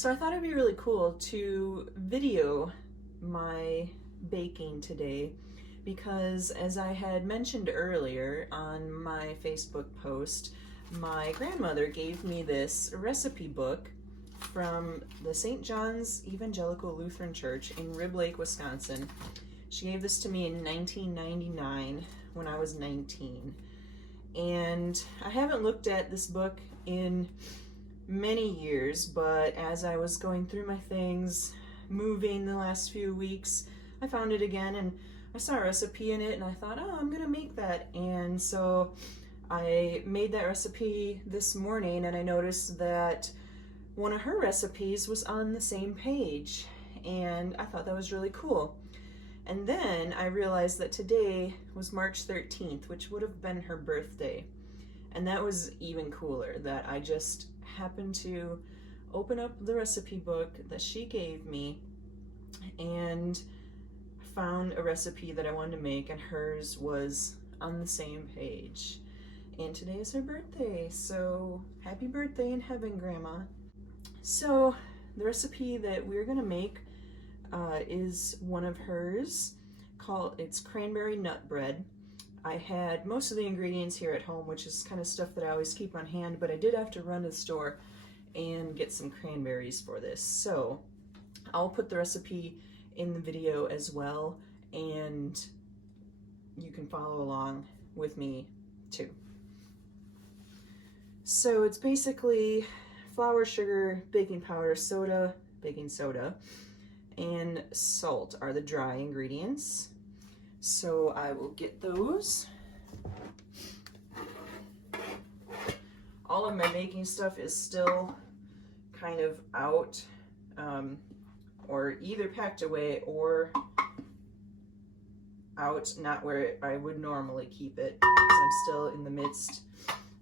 So I thought it'd be really cool to video my baking today because, as I had mentioned earlier on my Facebook post, my grandmother gave me this recipe book from the St. John's Evangelical Lutheran Church in Rib Lake, Wisconsin. She gave this to me in 1999 when I was 19. And I haven't looked at this book in many years, but as I was going through my things, moving the last few weeks, I found it again and I saw a recipe in it and I thought, oh, I'm gonna make that. And so I made that recipe this morning and I noticed that one of her recipes was on the same page and I thought that was really cool. And then I realized that today was March 13th, which would have been her birthday. And that was even cooler, that I just happened to open up the recipe book that she gave me and found a recipe that I wanted to make, and hers was on the same page. And today is her birthday, so happy birthday in heaven, Grandma. So the recipe that we're gonna make is one of hers. It's Cranberry Nut Bread. I had most of the ingredients here at home, which is kind of stuff that I always keep on hand, but I did have to run to the store and get some cranberries for this. So I'll put the recipe in the video as well, and you can follow along with me too. So it's basically flour, sugar, baking powder, soda, baking soda, and salt are the dry ingredients. So I will get those. All of my baking stuff is still kind of out, or either packed away or out, not where I would normally keep it, because I'm still in the midst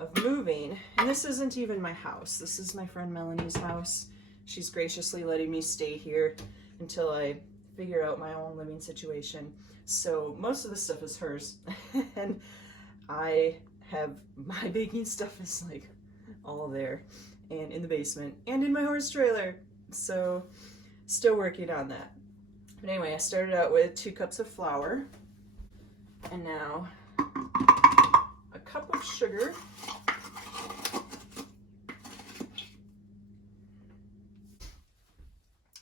of moving. And this isn't even my house. This is my friend Melanie's house. She's graciously letting me stay here until I figure out my own living situation. So most of the stuff is hers, and I have my baking stuff is like all there and in the basement and in my horse trailer. So still working on that. But anyway, I started out with 2 cups of flour, and now a cup of sugar,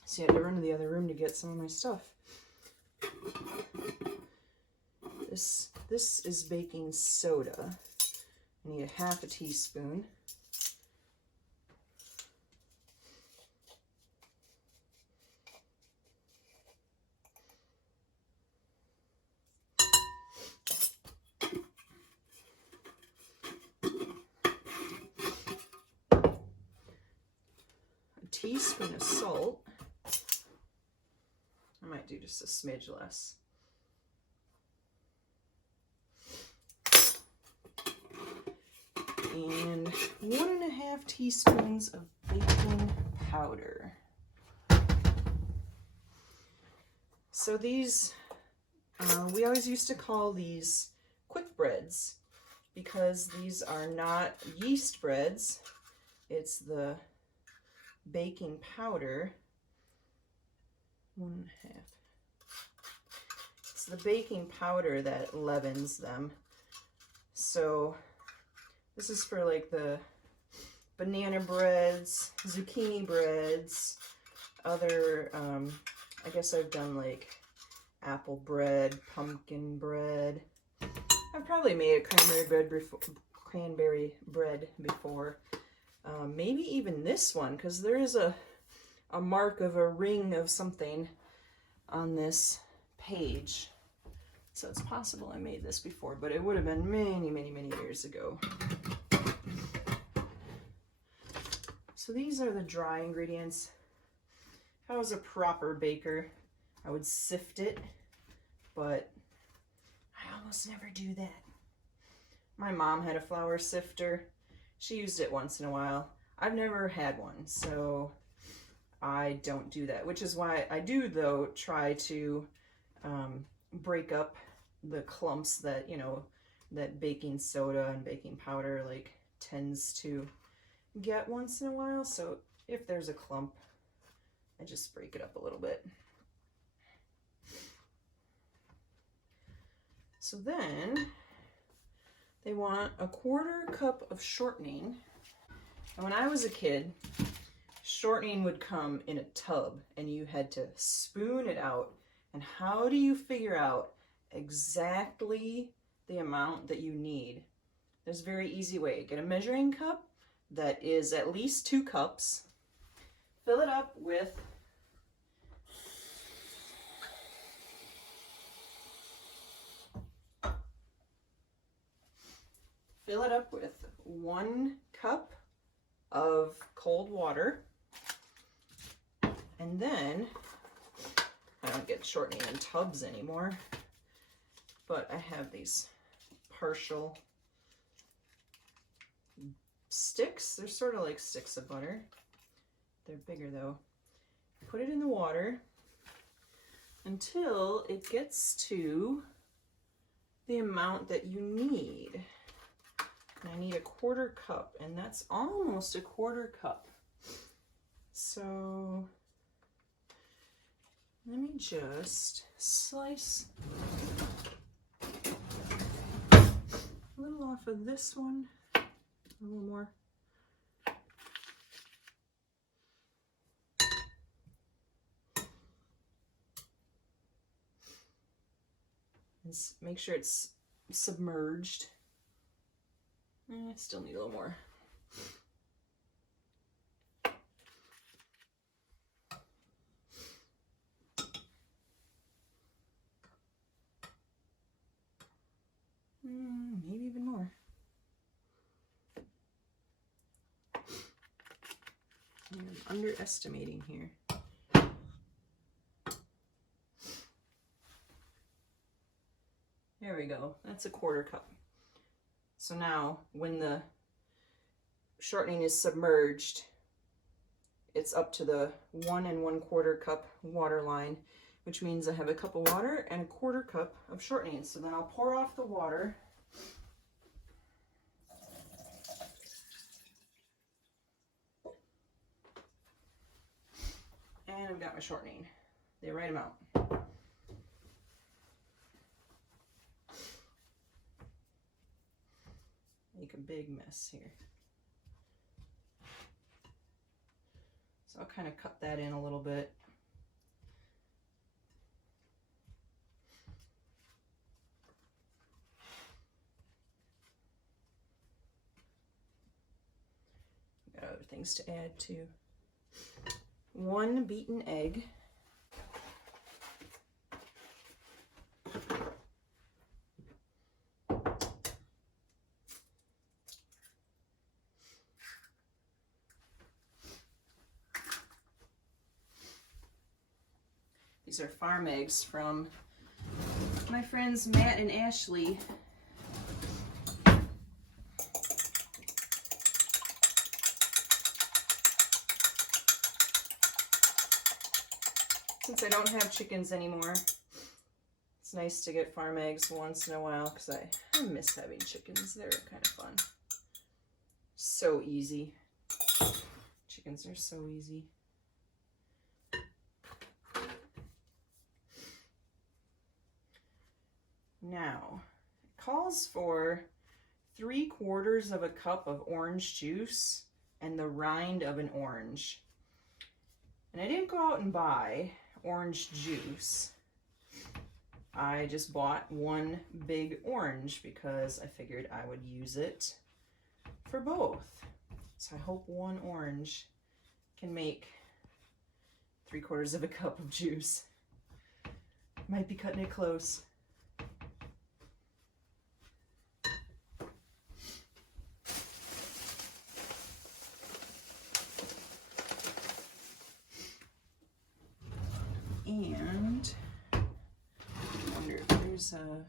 so I had to run to the other room to get some of my stuff. This is baking soda. I need a half a teaspoon. A teaspoon of salt. I might do just a smidge less. And 1.5 teaspoons of baking powder. So these, we always used to call these quick breads because these are not yeast breads. It's the baking powder. 1.5. It's the baking powder that leavens them. So this is for like the banana breads, zucchini breads, other, I guess I've done like apple bread, pumpkin bread. I've probably made a cranberry bread before. Maybe even this one, because there is a mark of a ring of something on this page. So it's possible I made this before, but it would have been many, many, many years ago. So these are the dry ingredients. If I was a proper baker, I would sift it, but I almost never do that. My mom had a flour sifter. She used it once in a while. I've never had one, so I don't do that, which is why I do, though, try to break up the clumps that, you know, that baking soda and baking powder like tends to get once in a while. So if there's a clump, I just break it up a little bit. So then they want a 1/4 cup of shortening. And when I was a kid, shortening would come in a tub and you had to spoon it out. And how do you figure out exactly the amount that you need? There's a very easy way. Get a measuring cup that is at least 2 cups. Fill it up with fill it up with 1 cup of cold water. And then, I don't get shortening in tubs anymore, but I have these partial sticks. They're sort of like sticks of butter. They're bigger though. Put it in the water until it gets to the amount that you need. And I need a 1/4 cup, and that's almost a 1/4 cup. So let me just slice a little off of this one, a little more. And make sure it's submerged. I still need a little more. Maybe even more. I'm underestimating here. There we go. That's a 1/4 cup. So now when the shortening is submerged, it's up to the 1 1/4 cup water line, which means I have a cup of water and a 1/4 cup of shortening. So then I'll pour off the water. And I've got my shortening, the right amount. Make a big mess here. So I'll kind of cut that in a little bit. Got other things to add too. 1 beaten egg. These are farm eggs from my friends Matt and Ashley. Since I don't have chickens anymore, it's nice to get farm eggs once in a while because I miss having chickens. They're kind of fun. So easy. Chickens are so easy. Now, it calls for 3/4 of a cup of orange juice and the rind of an orange. And I didn't go out and buy orange juice. I just bought 1 big orange because I figured I would use it for both. So I hope 1 orange can make 3/4 of a cup of juice. Might be cutting it close. And I wonder if there's a,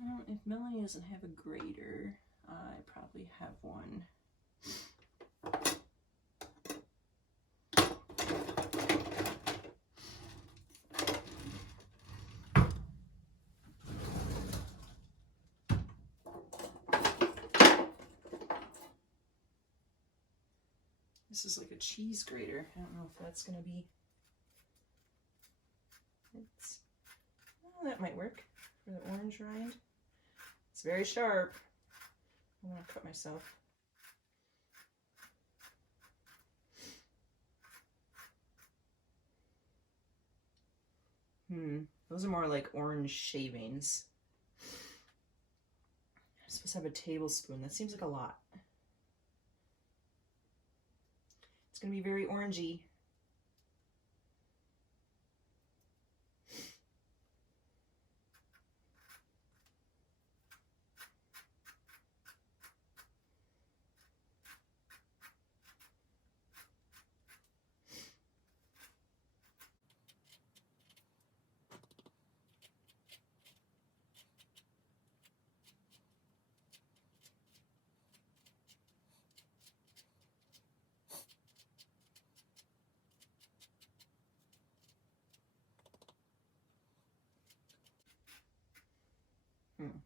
I don't, if Melanie doesn't have a grater, I probably have one. This is like a cheese grater. I don't know if that's going to be... that might work for the orange rind. It's very sharp. I'm going to cut myself. Those are more like orange shavings. I'm supposed to have a tablespoon. That seems like a lot. It's going to be very orangey.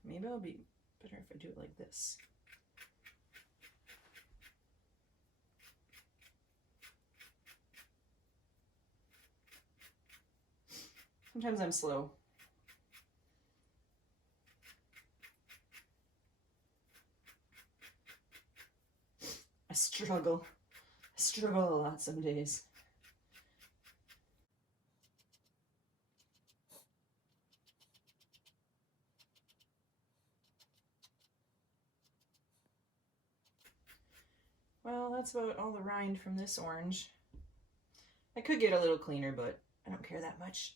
Maybe it'll be better if I do it like this. Sometimes I'm slow. I struggle. I struggle a lot some days. Well, that's about all the rind from this orange. I could get a little cleaner, but I don't care that much.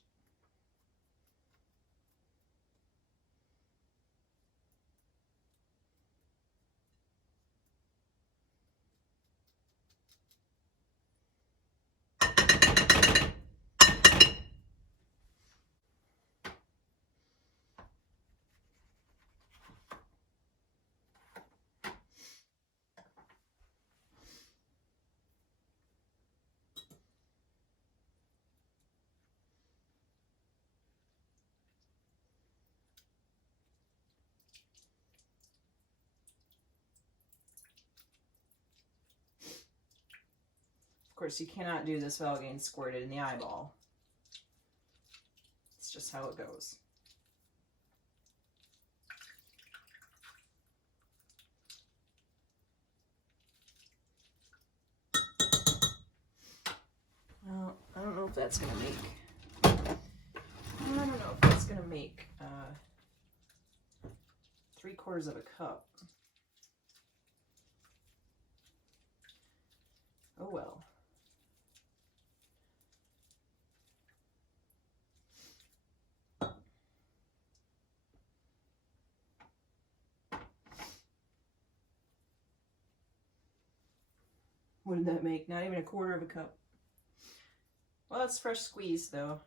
Of course, you cannot do this without getting squirted in the eyeball. It's just how it goes. Well, I don't know if that's gonna make... I don't know if that's gonna make 3/4 of a cup. Oh well. What did that make? Not even 1/4 of a cup. Well, it's fresh squeezed though.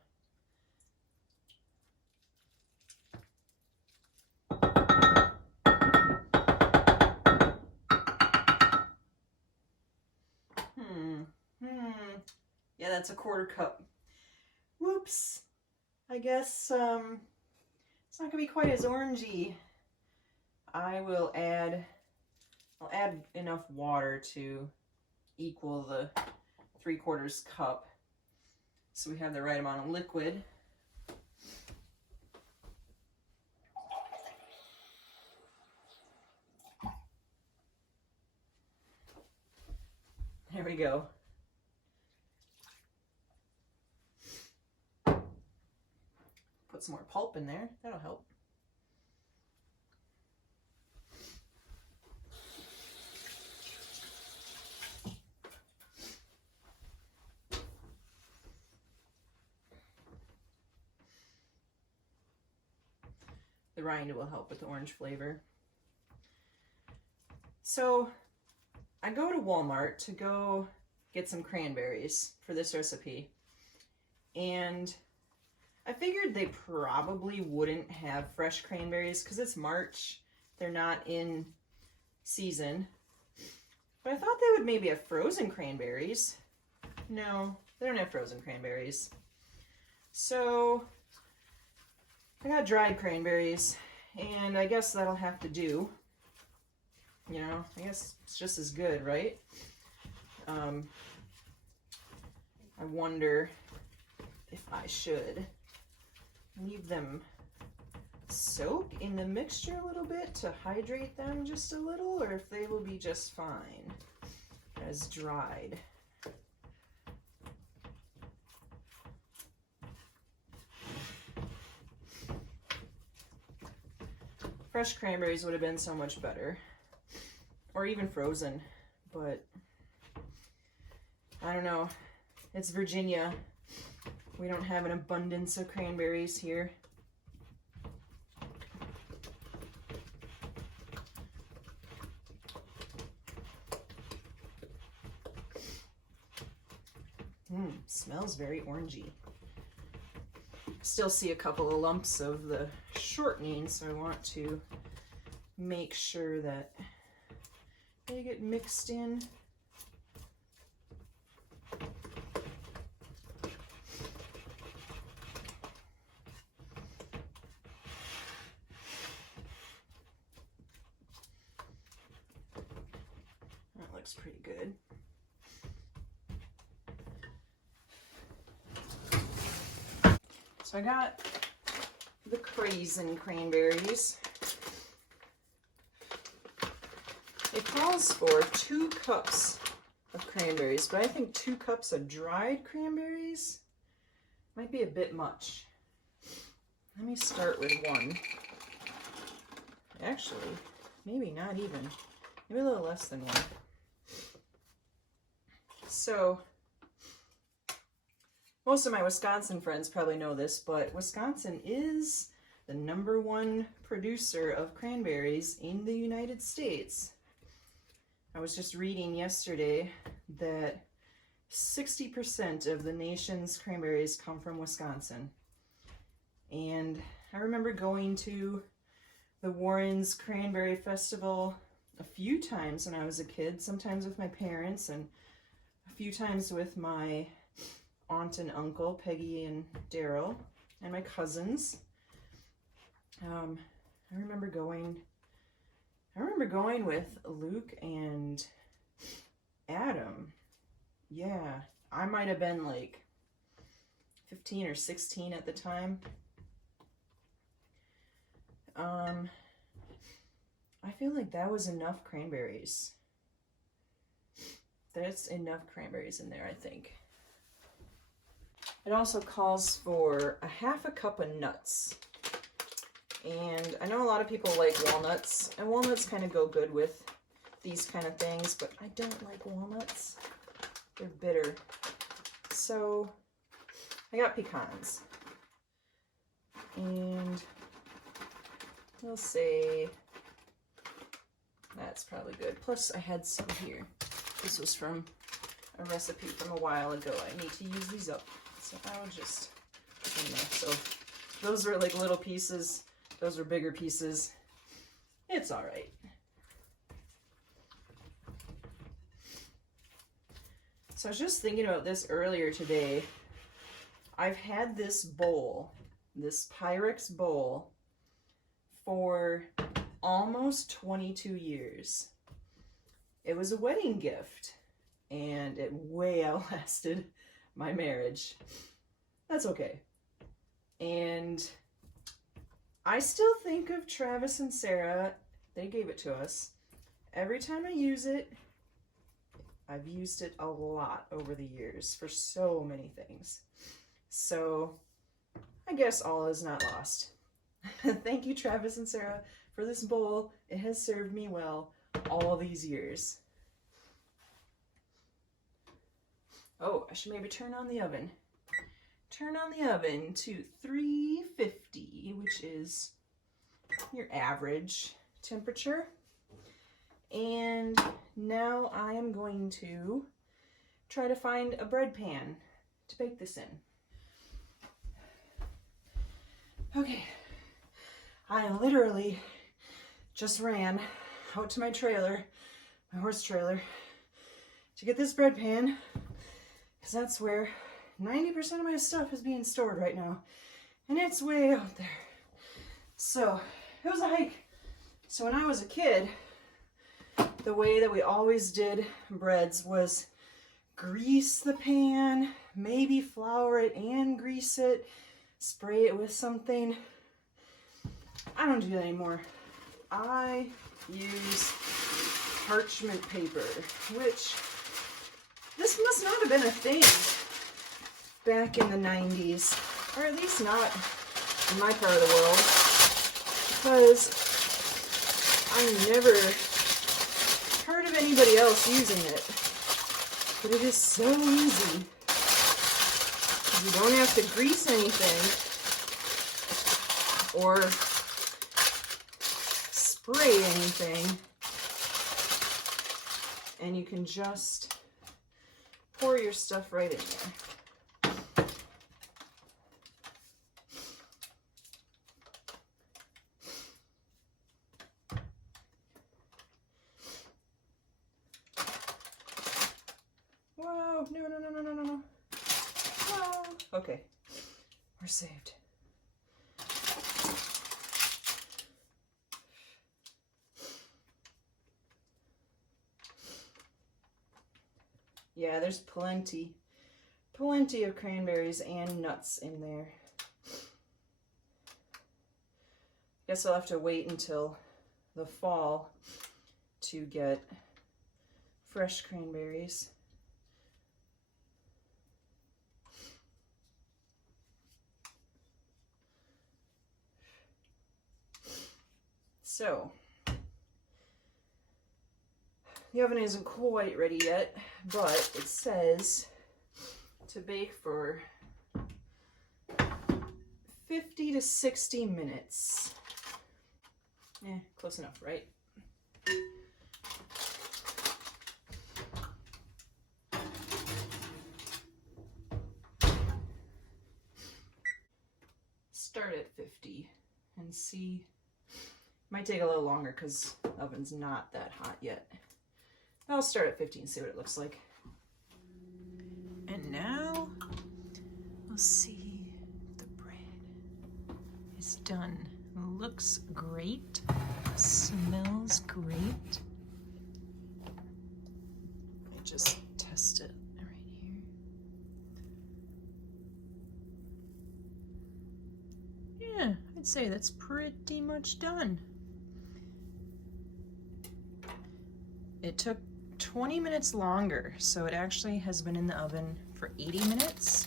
Yeah, that's 1/4 cup. Whoops. I guess it's not gonna be quite as orangey. I'll add enough water to equal the 3/4 cup, so we have the right amount of liquid. There we go. Put some more pulp in there, that'll help. The rind will help with the orange flavor. So I go to Walmart to go get some cranberries for this recipe, and I figured they probably wouldn't have fresh cranberries because it's March. They're not in season. But I thought they would maybe have frozen cranberries. No, they don't have frozen cranberries. So I got dried cranberries, and I guess that'll have to do. You know, I guess it's just as good, right? I wonder if I should leave them soak in the mixture a little bit to hydrate them just a little, or if they will be just fine as dried. Fresh cranberries would have been so much better, or even frozen, but I don't know. It's Virginia. We don't have an abundance of cranberries here. Smells very orangey. Still see a couple of lumps of the shortening, so I want to make sure that they get mixed in. That looks pretty good. So I got the craisin cranberries. It calls for 2 cups of cranberries, but I think 2 cups of dried cranberries might be a bit much. Let me start with 1. Actually, maybe not even. Maybe a little less than 1. So, most of my Wisconsin friends probably know this, but Wisconsin is the #1 producer of cranberries in the United States. I was just reading yesterday that 60% of the nation's cranberries come from Wisconsin. And I remember going to the Warren's Cranberry Festival a few times when I was a kid, sometimes with my parents and a few times with my aunt and uncle, Peggy and Daryl, and my cousins. I remember going with Luke and Adam. Yeah, I might have been like 15 or 16 at the time. I feel like that was enough cranberries. That's enough cranberries in there, I think. It also calls for a 1/2 cup of nuts. And I know a lot of people like walnuts, and walnuts kind of go good with these kind of things, but I don't like walnuts. They're bitter. So I got pecans. And we'll say that's probably good. Plus I had some here. This was from a recipe from a while ago. I need to use these up. So I will just put them there. So those were like little pieces. Those are bigger pieces. It's all right. So I was just thinking about this earlier today. I've had this bowl, this Pyrex bowl, for almost 22 years. It was a wedding gift, and it way outlasted my marriage. That's okay. And I still think of Travis and Sarah. They gave it to us. Every time I use it, I've used it a lot over the years for so many things. So I guess all is not lost. Thank you, Travis and Sarah, for this bowl. It has served me well all these years. Oh, I should maybe turn on the oven. Turn on the oven to 350, which is your average temperature. And now I am going to try to find a bread pan to bake this in. Okay, I literally just ran out to my trailer, my horse trailer, to get this bread pan, because that's where 90% of my stuff is being stored right now, and it's way out there. So it was a hike. So when I was a kid, the way that we always did breads was grease the pan, maybe flour it and grease it, spray it with something. I don't do that anymore. I use parchment paper, which this must not have been a thing back in the 90s, or at least not in my part of the world, because I never heard of anybody else using it. But it is so easy. You don't have to grease anything or spray anything, and you can just pour your stuff right in there. Whoa, no. Whoa. Okay, we're saved. Yeah, there's plenty of cranberries and nuts in there. Guess I'll have to wait until the fall to get fresh cranberries. So, the oven isn't quite ready yet, but it says to bake for 50 to 60 minutes. Close enough, right? Start at 50 and see. Might take a little longer because the oven's not that hot yet. I'll start at 50 and see what it looks like. And now we'll see if the bread is done. Looks great, smells great. I just test it right here. Yeah, I'd say that's pretty much done. It took 20 minutes longer, so it actually has been in the oven for 80 minutes.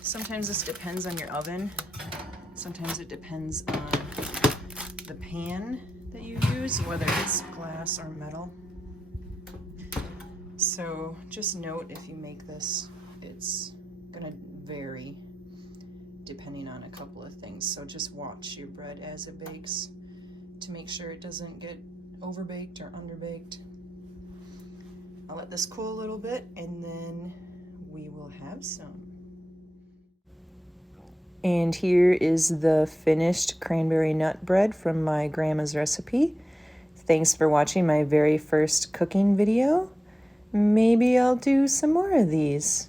Sometimes this depends on your oven. Sometimes it depends on the pan that you use, whether it's glass or metal. So just note, if you make this, it's gonna vary depending on a couple of things. So just watch your bread as it bakes to make sure it doesn't get overbaked or underbaked. I'll let this cool a little bit and then we will have some. And here is the finished cranberry nut bread from my grandma's recipe. Thanks for watching my very first cooking video. Maybe I'll do some more of these.